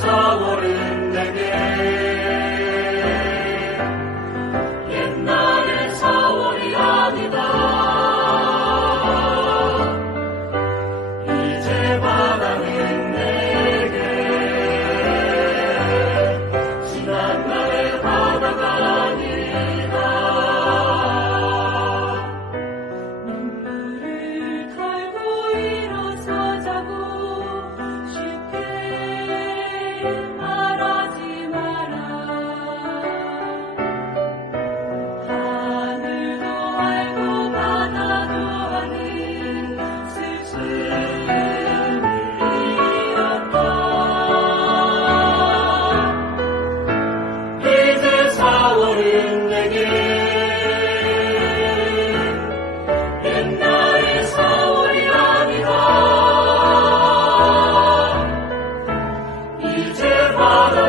sabores.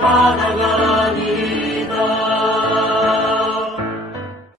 Father, God,